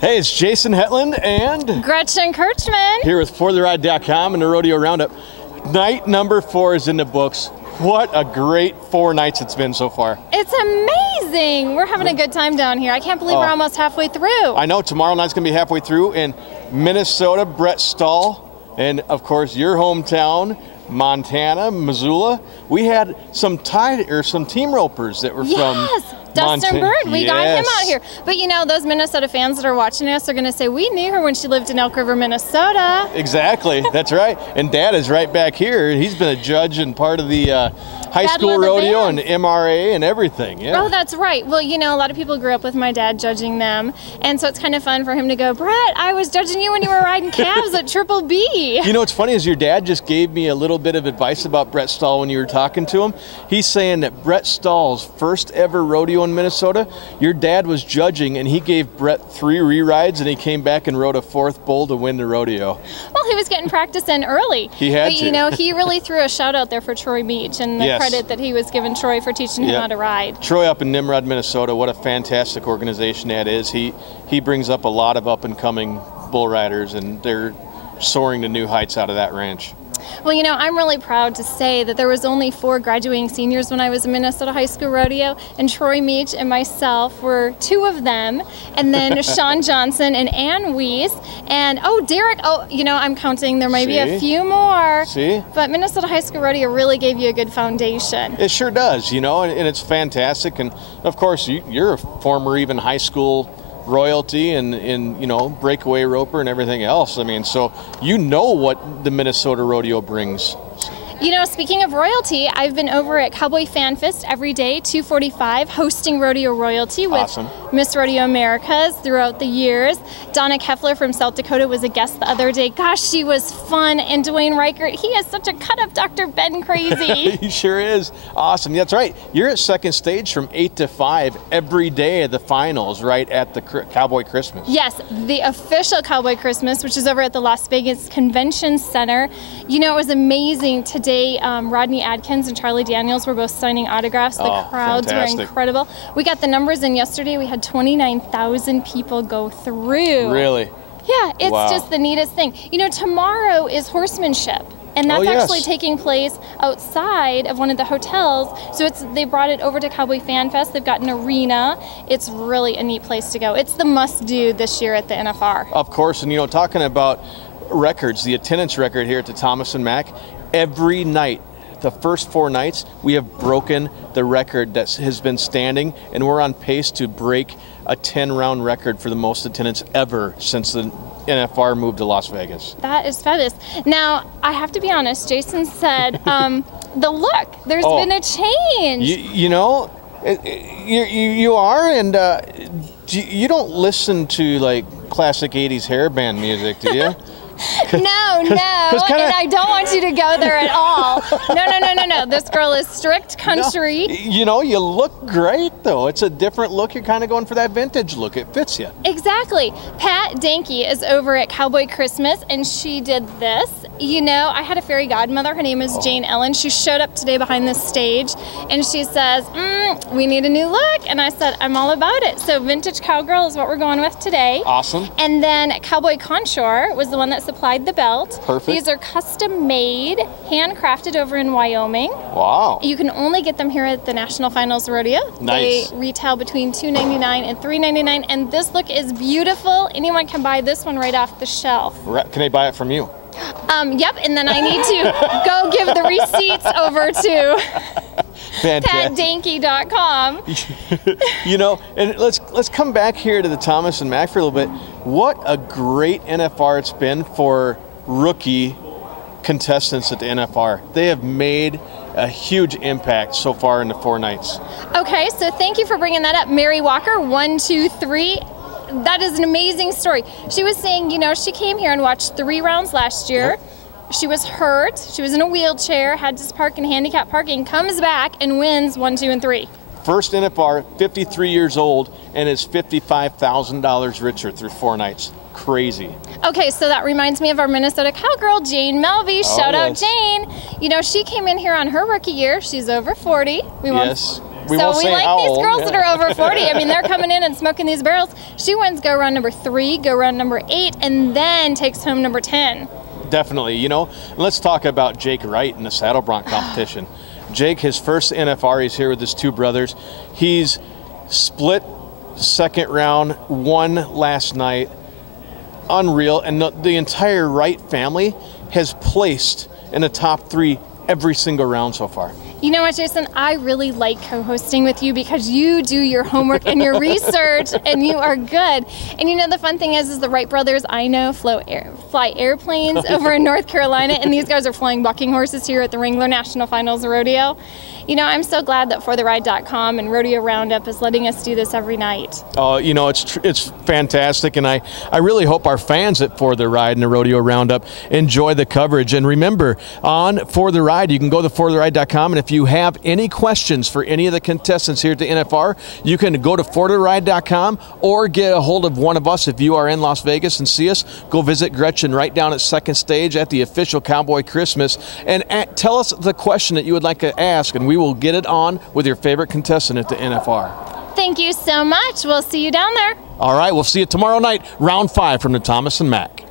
Hey, it's Jason Hetland and Gretchen Kirchmann here with ForTheRide.com and the Rodeo Roundup. Night number 4 is in the books. What a great 4 nights it's been so far. It's amazing. We're having a good time down here. I can't believe we're almost halfway through. I know, tomorrow night's going to be halfway through in Minnesota, Brett Stahl, and of course your hometown, Montana, Missoula. We had some team ropers that were from Dustin Bird, we got him out here. But you know, those Minnesota fans that are watching us are going to say, we knew her when she lived in Elk River, Minnesota. Exactly, that's right. And Dad is right back here. He's been a judge and part of the high school rodeo and MRA and everything. Yeah. Oh, that's right. Well, you know, a lot of people grew up with my dad judging them. And so it's kind of fun for him to go, Brett, I was judging you when you were riding calves at Triple B. You know, what's funny is your dad just gave me a little bit of advice about Brett Stahl when you were talking to him. He's saying that Brett Stahl's first ever rodeo in Minnesota, your dad was judging and he gave Brett 3 re-rides and he came back and rode a 4th bull to win the rodeo. Well, he was getting practice in early. He had to. You know, he really threw a shout out there for Troy Beach and the credit that he was giving Troy for teaching him how to ride. Troy up in Nimrod, Minnesota, what a fantastic organization that is. He brings up a lot of up and coming bull riders and they're soaring to new heights out of that ranch. Well, you know, I'm really proud to say that there was only 4 graduating seniors when I was in Minnesota High School Rodeo, and Troy Meach and myself were 2 of them, and then Sean Johnson and Ann Weiss, and Derek, you know, I'm counting, there might be a few more. But Minnesota High School Rodeo really gave you a good foundation. It sure does, you know, and it's fantastic, and of course you're a former even high school royalty and you know, breakaway roper and everything else. I mean, so you know what the Minnesota Rodeo brings. You know, speaking of royalty, I've been over at Cowboy Fan Fest every day, 245, hosting rodeo royalty with Miss Rodeo Americas throughout the years. Donna Keffler from South Dakota was a guest the other day. Gosh, she was fun. And Dwayne Reichert, he has such a cut of Dr. Ben crazy. He sure is. Awesome. That's right. You're at second stage from 8 to 5 every day of the finals, right at the Cowboy Christmas. Yes, the official Cowboy Christmas, which is over at the Las Vegas Convention Center. You know, it was amazing today. Rodney Adkins and Charlie Daniels were both signing autographs. The crowds were incredible. We got the numbers in yesterday. We had 29,000 people go through. Really? Yeah, it's just the neatest thing. You know, tomorrow is horsemanship. And that's actually taking place outside of one of the hotels. So they brought it over to Cowboy Fan Fest. They've got an arena. It's really a neat place to go. It's the must-do this year at the NFR. Of course, and you know, talking about records, the attendance record here at the Thomas and Mack, every night, the first 4 nights, we have broken the record that has been standing, and we're on pace to break a 10-round record for the most attendance ever since the NFR moved to Las Vegas. That is fabulous. Now, I have to be honest, Jason said the look, there's been a change. You know, you are, and you don't listen to like classic 80s hair band music, do you? No, and I don't want you to go there at all. No. This girl is strict country. You know, you look great, though. It's a different look. You're kind of going for that vintage look. It fits you. Exactly. Pat Danke is over at Cowboy Christmas, and she did this. You know, I had a fairy godmother. Her name is Jane Ellen. She showed up today behind the stage, and she says, we need a new look. And I said, I'm all about it. So vintage cowgirl is what we're going with today. Awesome. And then Cowboy Conshore was the one that supplied the belt. Perfect. These are custom made, handcrafted over in Wyoming. Wow. You can only get them here at the National Finals Rodeo. Nice. They retail between $2.99 and $3.99, and this look is beautiful. Anyone can buy this one right off the shelf. Can they buy it from you? Yep, and then I need to go give the receipts over to patdanke.com. You know, and let's come back here to the Thomas and Mack for a little bit. What a great NFR it's been for rookie contestants at the NFR. They have made a huge impact so far in the 4 nights. Okay, so thank you for bringing that up. Mary Walker, 1, 2, 3. That is an amazing story. She was saying, you know, she came here and watched 3 rounds last year. Yep. She was hurt. She was in a wheelchair, had to park in handicap parking, comes back and wins 1, 2, and 3. First NFR, 53 years old, and is $55,000 richer through 4 nights. Crazy. Okay, so that reminds me of our Minnesota cowgirl, Jane Melvey. Shout out, Jane. You know, she came in here on her rookie year. She's over 40. We won't we say like how these old. girls that are over 40. I mean, they're coming in and smoking these barrels. She wins go round number 3, go round number 8, and then takes home number 10. Definitely. You know, let's talk about Jake Wright in the saddle bronc competition. Jake, his first NFR, he's here with his two brothers. He's split second round, won last night. Unreal. And the entire Wright family has placed in the top 3 every single round so far. You know what, Jason? I really like co-hosting with you because you do your homework and your research, and you are good. And you know, the fun thing is the Wright brothers, I know, fly airplanes over in North Carolina, and these guys are flying bucking horses here at the Wrangler National Finals Rodeo. You know, I'm so glad that ForTheRide.com and Rodeo Roundup is letting us do this every night. Oh, you know, it's fantastic, and I really hope our fans at For The Ride and the Rodeo Roundup enjoy the coverage. And remember, on For The Ride, you can go to ForTheRide.com, and if you have any questions for any of the contestants here at the NFR, you can go to ForTheRide.com or get a hold of one of us if you are in Las Vegas and see us. Go visit Gretchen right down at second stage at the official Cowboy Christmas, and tell us the question that you would like to ask, and we will get it on with your favorite contestant at the NFR. Thank you so much. We'll see you down there. All right, we'll see you tomorrow night, round 5 from the Thomas and Mack.